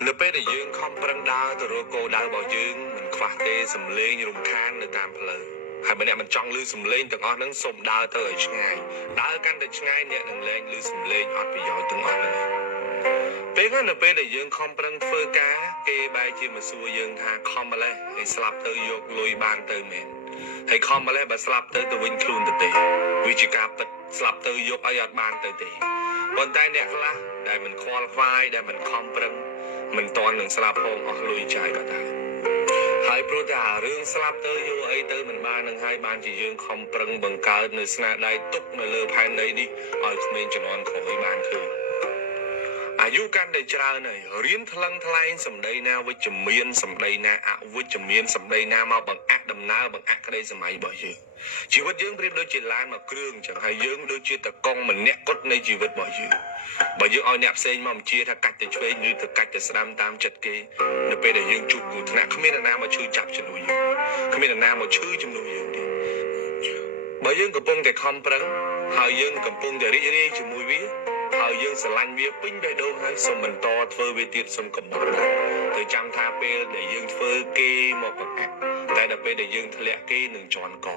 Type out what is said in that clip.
នៅពេលដែលយើងខំប្រឹងដើរទៅរកគោលដៅរបស់យើងមិនខ្វះទេសំឡេងរំខាននៅតាមផ្លូវហើយបើអ្នកមិនចង់ឮសំឡេងទាំងអស់ហ្នឹងសូមដើរទៅឲ្យឆ្ងាយដើរកាន់តែឆ្ងាយអ្នកនឹងលែងឮសំឡេងអត់ប្រយោជន៍ទាំងអស់ហ្នឹងពេលហ្នឹងនៅពេលដែលយើងខំប្រឹងធ្វើការគេបែរជាមកសួរយើងថាខំម្លេះហើយស្លាប់ទៅយកលុយបានទៅមែនហើយខំម្លេះបើស្លាប់ទៅវិញខ្លួនទៅទេវាជាការពិតស្លាប់ទៅយកអីអត់បានទៅទេប៉ុន្តែអ្នកខ្លះដែលមិនខ្វល់ខ្វាយដែលមិនខំប្រឹងមិនតន់នឹងស្លាប់ផងអស់លុយចាយបាត់ហើយហើយព្រោះតែរឿងស្លាប់ទៅយកអីទៅមិនបាននឹងហើយបានជាយើងខំប្រឹងបង្កើតនៅស្នាដៃទុកនៅលើផែនដីនេះឲ្យក្មេងជំនាន់ក្រោយបានឃើញអាយុកាន់តែច្រើនហើយរៀនថ្លឹងថ្លែងសម្ដីណាវិជ្ជមានសម្ដីណាអវិជ្ជមានសម្ដីណាមកបង្អាក់ដំណើរបង្អាក់ក្តីសម័យរបស់យើងជីវិតយើងប្រៀបដូចជាឡានមួយគ្រឿងអញ្ចឹងហើយយើងដូចជាតកង់ម្នាក់គត់នៃជីវិតរបស់យើងបើយើងឲ្យអ្នកផ្សេងមកបញ្ជាថាកាច់ទៅឆ្វេងឬទៅកាច់ទៅស្ដាំតាមចិត្តគេនៅពេលដែលយើងជួបគ្រោះថ្នាក់គ្មានអ្នកណាមកឈឺចាប់ជំនួយយើងគ្មានអ្នកណាមកឈឺជំនួយយើងទេបើយើងកំពុងតែខំប្រឹងហើយយើងកំពុងតែរីករាយជាមួយវាហើយយើងស្រឡាញ់វាពេញបេះដូងហើយសូមបន្តធ្វើវាទៀតសូមកុំបោះទៅចាំថាពេលដែលយើងធ្វើគេមកបង្អាក់តែដល់ពេលដែលយើងធ្លាក់គេនឹងជន់ក